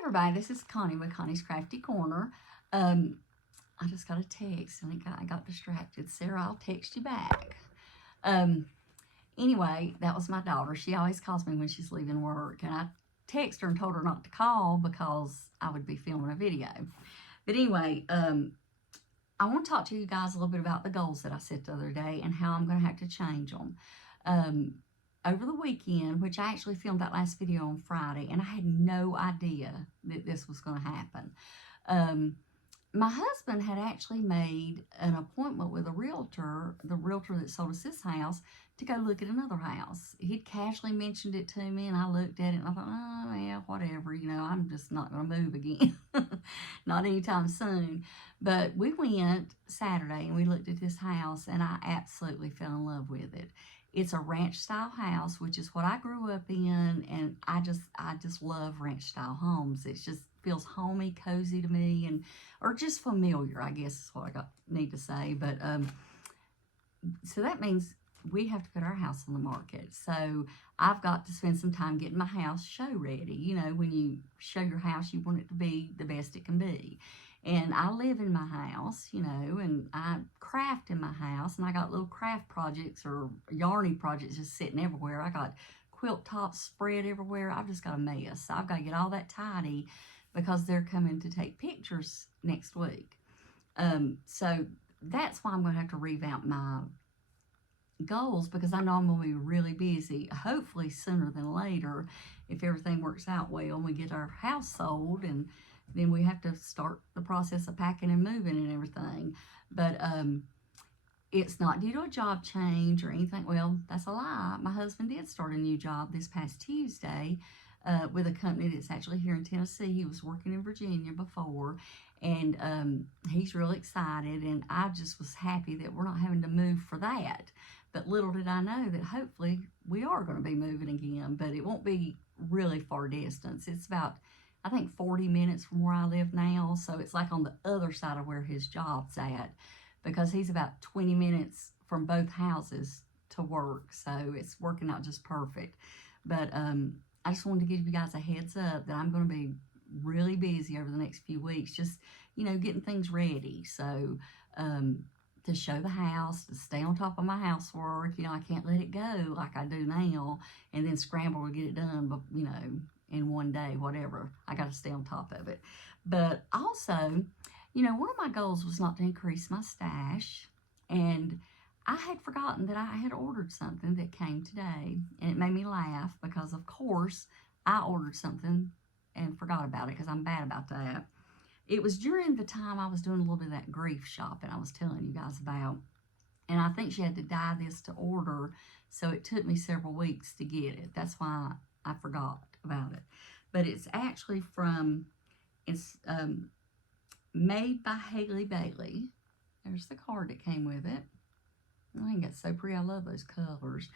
Everybody, this is Connie with Connie's Crafty Corner. I just got a text and I got distracted. Sarah, I'll text you back. Anyway, that was my daughter. She always calls me when she's leaving work, and I texted her and told her not to call because I would be filming a video. But anyway, I want to talk to you guys a little bit about the goals that I set the other day and how I'm going to have to change them. Over the weekend, which I actually filmed that last video on Friday, and I had no idea that this was going to happen. My husband had actually made an appointment with a realtor, the realtor that sold us this house, to go look at another house. He'd casually mentioned it to me, and I looked at it, and I thought, oh, yeah, whatever, you know, I'm just not going to move again. Not anytime soon. But we went Saturday, and we looked at this house, and I absolutely fell in love with it. It's a ranch-style house, which is what I grew up in, and I just love ranch-style homes. It just feels homey, cozy to me, or just familiar, I guess is what I need to say. But so that means we have to put our house on the market. So I've got to spend some time getting my house show ready. You know, when you show your house, you want it to be the best it can be. And I live in my house, you know, and I craft in my house, and I got little craft projects or yarny projects just sitting everywhere. I got quilt tops spread everywhere. I've just got a mess. I've got to get all that tidy because they're coming to take pictures next week. So that's why I'm going to have to revamp my goals, because I know I'm going to be really busy, hopefully sooner than later, if everything works out well and we get our house sold, and then we have to start the process of packing and moving and everything. But it's not due to a job change or anything. Well, that's a lie. My husband did start a new job this past Tuesday with a company that's actually here in Tennessee. He was working in Virginia before, and he's really excited, and I just was happy that we're not having to move for that. But little did I know that hopefully we are going to be moving again, but it won't be really far distance. It's about, I think, 40 minutes from where I live now, so it's like on the other side of where his job's at, because he's about 20 minutes from both houses to work, so it's working out just perfect. But I just wanted to give you guys a heads up that I'm going to be really busy over the next few weeks, just, you know, getting things ready. So to show the house, to stay on top of my housework, you know, I can't let it go like I do now and then scramble to get it done, but, you know, in one day, whatever. I got to stay on top of it. But also, you know, one of my goals was not to increase my stash, and I had forgotten that I had ordered something that came today, and it made me laugh because, of course, I ordered something and forgot about it because I'm bad about that. It was during the time I was doing a little bit of that grief shopping I was telling you guys about, and I think she had to dye this to order, so it took me several weeks to get it. That's why I forgot about it. But it's actually from, it's made by Haley Bailey. There's the card that came with it. I think it's so pretty. I love those colors.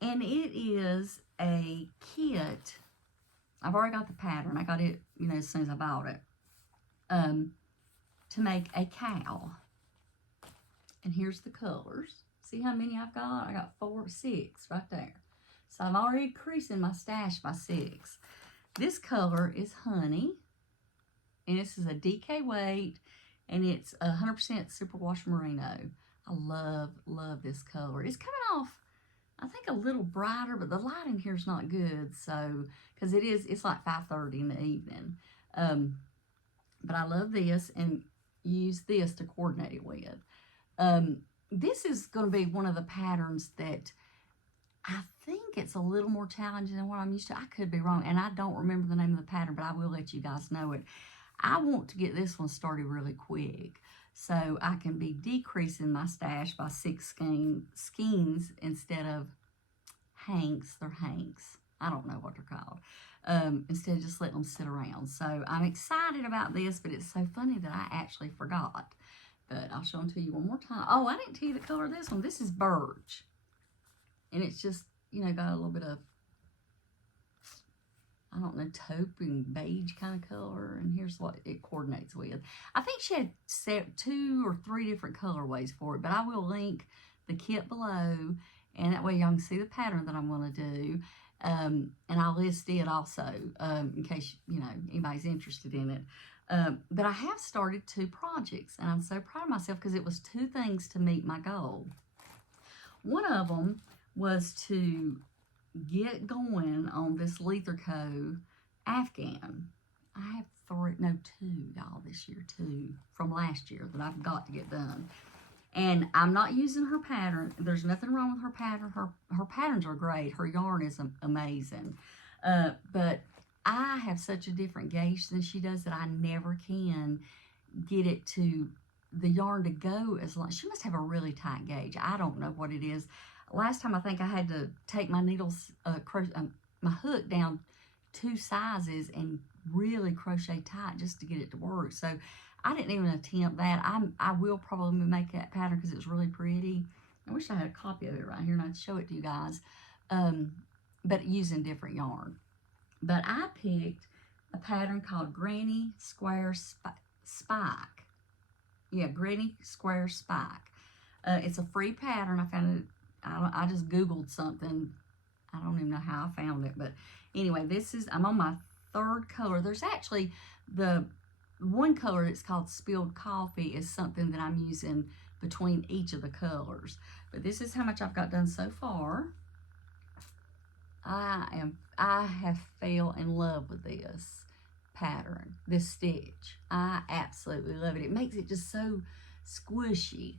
And it is a kit. I've already got the pattern. I got it, you know, as soon as I bought it. To make a cow. And here's the colors. See how many I've got? I got 6 right there. So I'm already increasing my stash by 6. This color is honey. And this is a DK weight. And it's 100% superwash merino. I love this color. It's coming off, I think, a little brighter, but the light in here is not good. So, because it's like 5:30 in the evening. But I love this, and use this to coordinate it with. This is going to be one of the patterns that I think it's a little more challenging than what I'm used to. I could be wrong, and I don't remember the name of the pattern, but I will let you guys know it. I want to get this one started really quick, so I can be decreasing my stash by 6 skeins instead of hanks. They're hanks. I don't know what they're called. Instead of just letting them sit around. So I'm excited about this, but it's so funny that I actually forgot. But I'll show them to you one more time. Oh, I didn't tell you the color of this one. This is birch. And it's just, you know, got a little bit of, I don't know, taupe and beige kind of color. And here's what it coordinates with. I think she had 2 or 3 different colorways for it, but I will link the kit below, and that way y'all can see the pattern that I'm going to do. And I'll list it also, in case, you know, anybody's interested in it. But I have started 2 projects, and I'm so proud of myself because it was 2 things to meet my goal. One of them was to get going on this Letherco Afghan. I have 2, y'all, this year, 2 from last year that I've got to get done. And I'm not using her pattern. There's nothing wrong with her pattern. Her patterns are great. Her yarn is amazing. But I have such a different gauge than she does that I never can get it to, the yarn to go as long. She must have a really tight gauge. I don't know what it is. Last time I think I had to take my needles, my hook down 2 sizes and really crochet tight just to get it to work. So I didn't even attempt that. I will probably make that pattern because it's really pretty. I wish I had a copy of it right here and I'd show it to you guys. But using different yarn. But I picked a pattern called Granny Square Spike. Yeah, Granny Square Spike. It's a free pattern. I found it. I just Googled something. I don't even know how I found it, but anyway, I'm on my 3rd color. There's actually the one color that's called Spilled Coffee is something that I'm using between each of the colors. But this is how much I've got done so far. I have fell in love with this pattern, this stitch. I absolutely love it. It makes it just so squishy.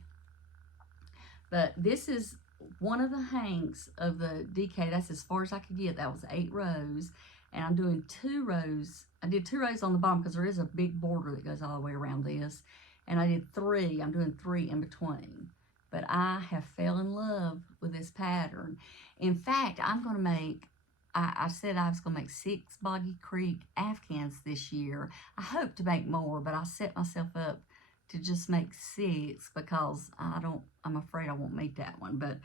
But this is one of the hanks of the DK. That's as far as I could get. That was 8 rows. And I'm doing 2 rows. I did 2 rows on the bottom because there is a big border that goes all the way around this. And I did 3. I'm doing 3 in between. But I have fell in love with this pattern. In fact, I'm going to make, I said I was going to make 6 Boggy Creek Afghans this year. I hope to make more, but I set myself up to just make 6 because I'm afraid I won't meet that one. But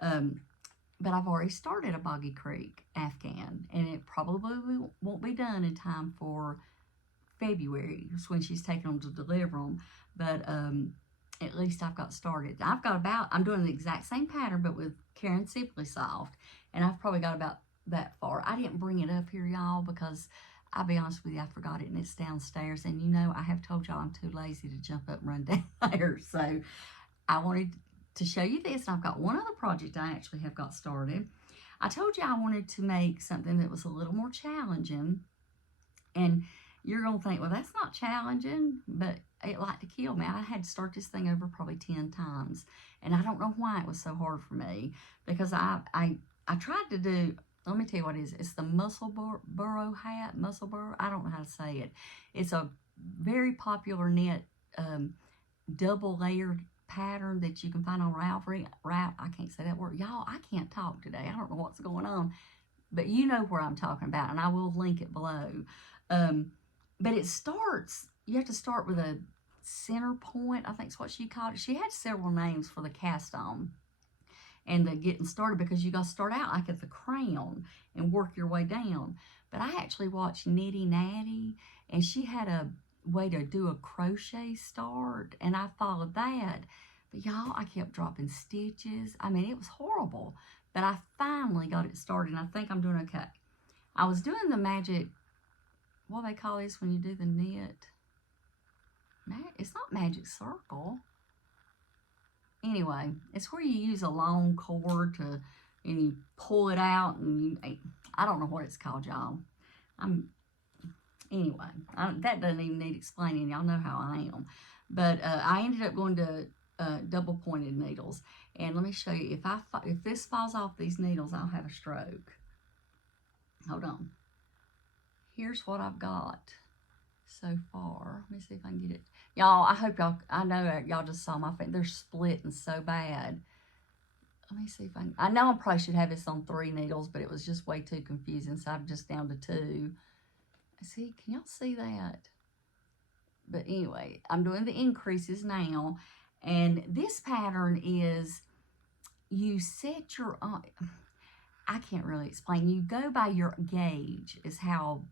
I've already started a Boggy Creek Afghan, and it probably won't be done in time for February. It's when she's taking them to deliver them. But at least I've got started. I'm doing the exact same pattern, but with Karen Simply Soft, and I've probably got about that far. I didn't bring it up here, y'all, because I'll be honest with you, I forgot it, and it's downstairs. And you know, I have told y'all I'm too lazy to jump up and run down there. So I wanted to show you this, and I've got one other project I actually have got started. I told you I wanted to make something that was a little more challenging, and you're going to think, well, that's not challenging, but it liked to kill me. I had to start this thing over probably 10 times, and I don't know why it was so hard for me, because I tried to do, let me tell you what it is. It's the Musselburgh hat, I don't know how to say it. It's a very popular knit double layered pattern that you can find on Ravelry. I can't say that word. Y'all, I can't talk today. I don't know what's going on. But you know where I'm talking about, and I will link it below. But it starts, you have to start with a center point, I think is what she called it. She had several names for the cast on and the getting started, because you got to start out like at the crown and work your way down. But I actually watched Nitty Natty, and she had a way to do a crochet start, and I followed that. But y'all, I kept dropping stitches. I mean, it was horrible. But I finally got it started, and I think I'm doing okay. I was doing the magic, what do they call this when you do the knit? It's not magic circle. Anyway, it's where you use a long cord and you pull it out, and I don't know what it's called, y'all. Anyway, that doesn't even need explaining. Y'all know how I am. But I ended up going to double pointed needles. And let me show you, if this falls off these needles, I'll have a stroke. Hold on. Here's what I've got so far. Let me see if I can get it. Y'all, I hope y'all, I know y'all just saw my face. They're splitting so bad. Let me see if I know I probably should have this on 3 needles, but it was just way too confusing, so I'm just down to 2. See, can y'all see that? But anyway, I'm doing the increases now, and this pattern is, you set your, I can't really explain. You go by your gauge is how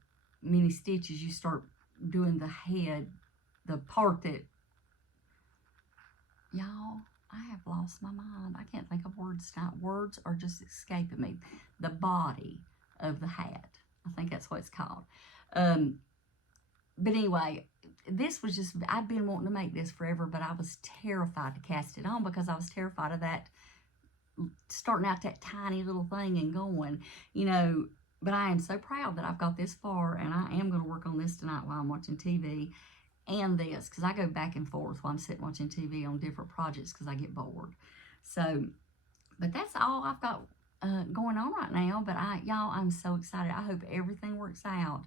many stitches you start doing the head, the part that, y'all, I have lost my mind. I can't think of words now. Words are just escaping me. The body of the hat. I think that's what it's called. But anyway, this was just, I've been wanting to make this forever, but I was terrified to cast it on because I was terrified of that, starting out that tiny little thing and going, you know. But I am so proud that I've got this far, and I am going to work on this tonight while I'm watching TV, and this, because I go back and forth while I'm sitting watching TV on different projects because I get bored. So, but that's all I've got going on right now. But y'all, I'm so excited. I hope everything works out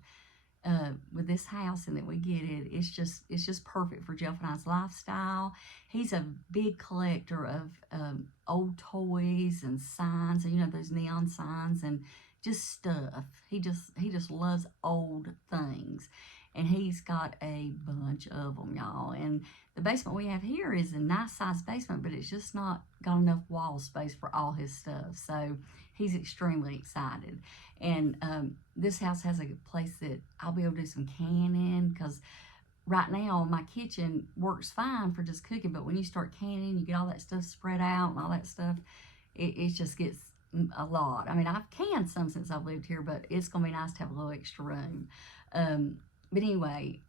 with this house and that we get it. It's just perfect for Jeff and I's lifestyle. He's a big collector of old toys and signs, and you know, those neon signs and just stuff. He just loves old things, and he's got a bunch of them, y'all. And the basement we have here is a nice sized basement, but it's just not got enough wall space for all his stuff. So he's extremely excited. And this house has a place that I'll be able to do some canning, because right now my kitchen works fine for just cooking, but when you start canning, you get all that stuff spread out and all that stuff, it just gets a lot. I mean, I've canned some since I've lived here, but it's gonna be nice to have a little extra room. But anyway,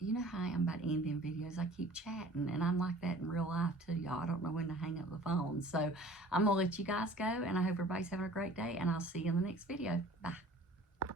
you know how I am about ending videos. I keep chatting, and I'm like that in real life too, y'all. I don't know when to hang up the phone. So I'm gonna let you guys go, and I hope everybody's having a great day, and I'll see you in the next video. Bye.